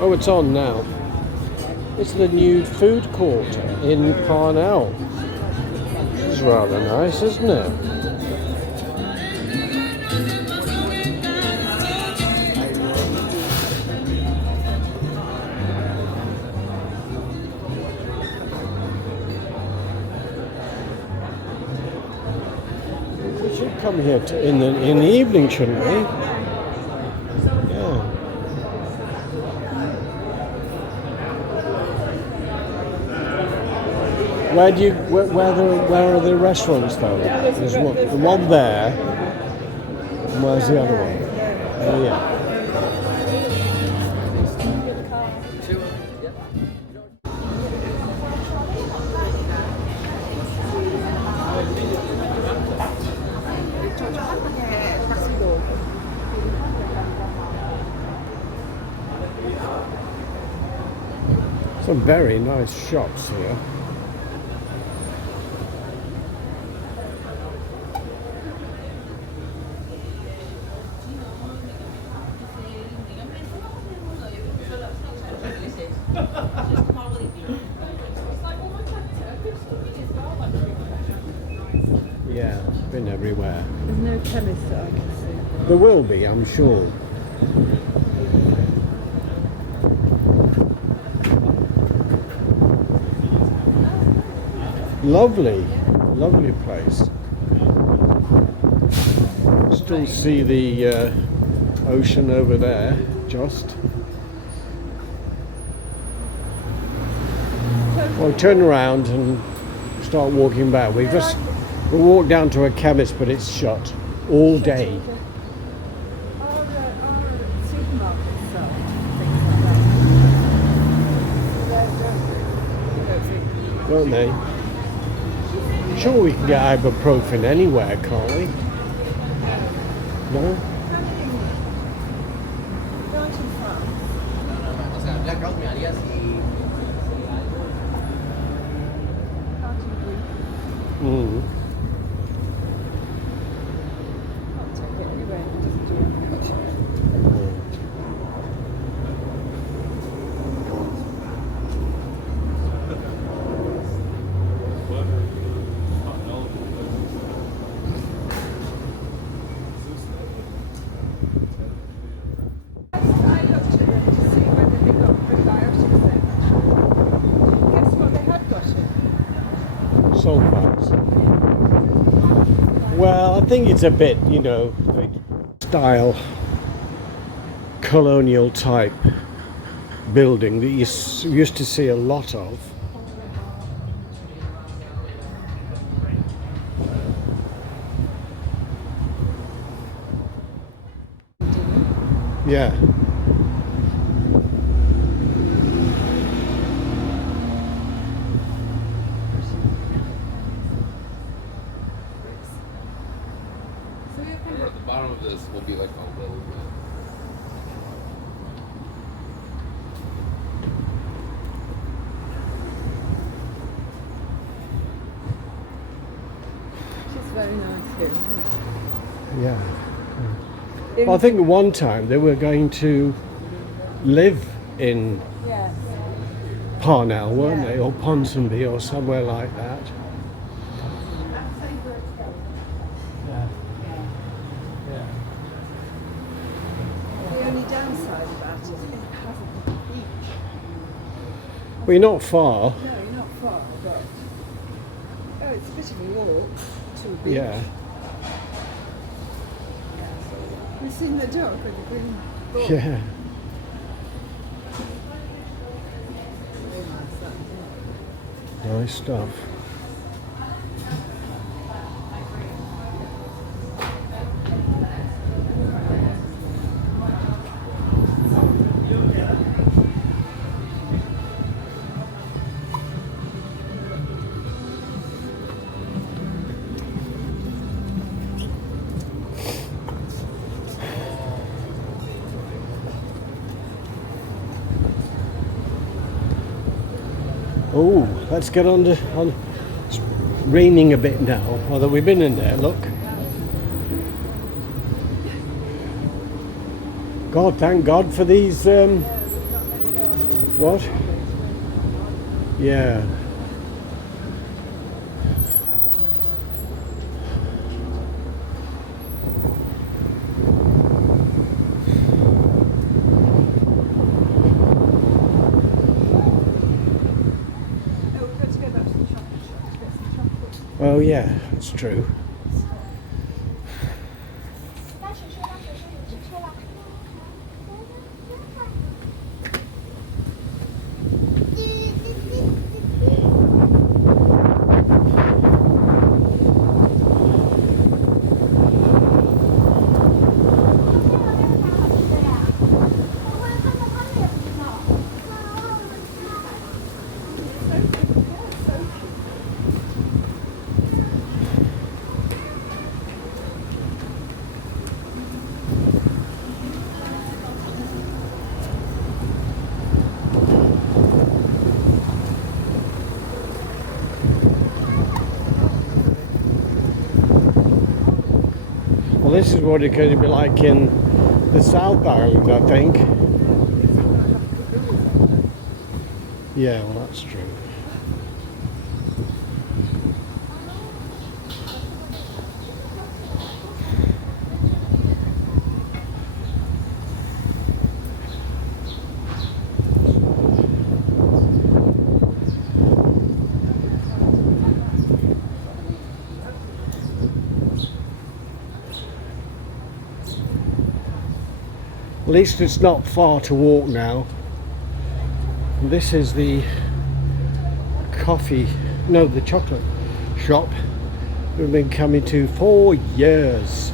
Oh, it's on now. It's the new food court in Parnell. This is rather nice, isn't it? We should come here in the evening, shouldn't we? Yeah. Where are the restaurants though? There's the one there. And where's the other one? Oh yeah. Some very nice shops here. Yeah, been everywhere. There's no chemist that I can see. There will be, I'm sure. Lovely, lovely place. Still see the ocean over there, just. Well, turn around and start walking back. We walked down to a chemist, but it's shut all day. Our supermarkets sell things like that. Don't they? Sure, we can get ibuprofen anywhere, can't we? No? Mm. Salt bags. Well, I think it's a bit, like style, colonial type building that you used to see a lot of. Yeah. At the bottom of this will be like a little bit. It's very nice here, isn't Yeah. it? Well, I think at one time they were going to live in Yes. Parnell, weren't they? Or Ponsonby or somewhere like that. The only downside about it is it hasn't a beach. Well, you're not far. No, you're not far, but it's a bit of a walk to a beach. Yeah. You've seen the dog with the green ball. Yeah. Very nice, that, isn't it? Nice stuff. Oh, let's get on. It's raining a bit now, although we've been in there, look. God, thank God for these What? Yeah. Oh, we've got to go back to the chocolate shop to get some chocolate. Oh yeah, that's true. Well, this is what it's going to be like in the South Island, I think. Yeah, well, that's true. At least it's not far to walk now. This is the the chocolate shop we've been coming to for years.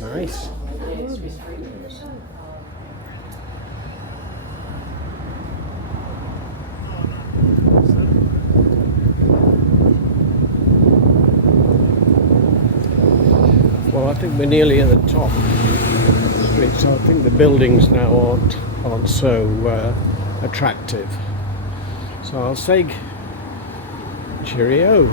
Nice. Well, I think we're nearly at the top of the street, so I think the buildings now aren't so attractive. So I'll say cheerio.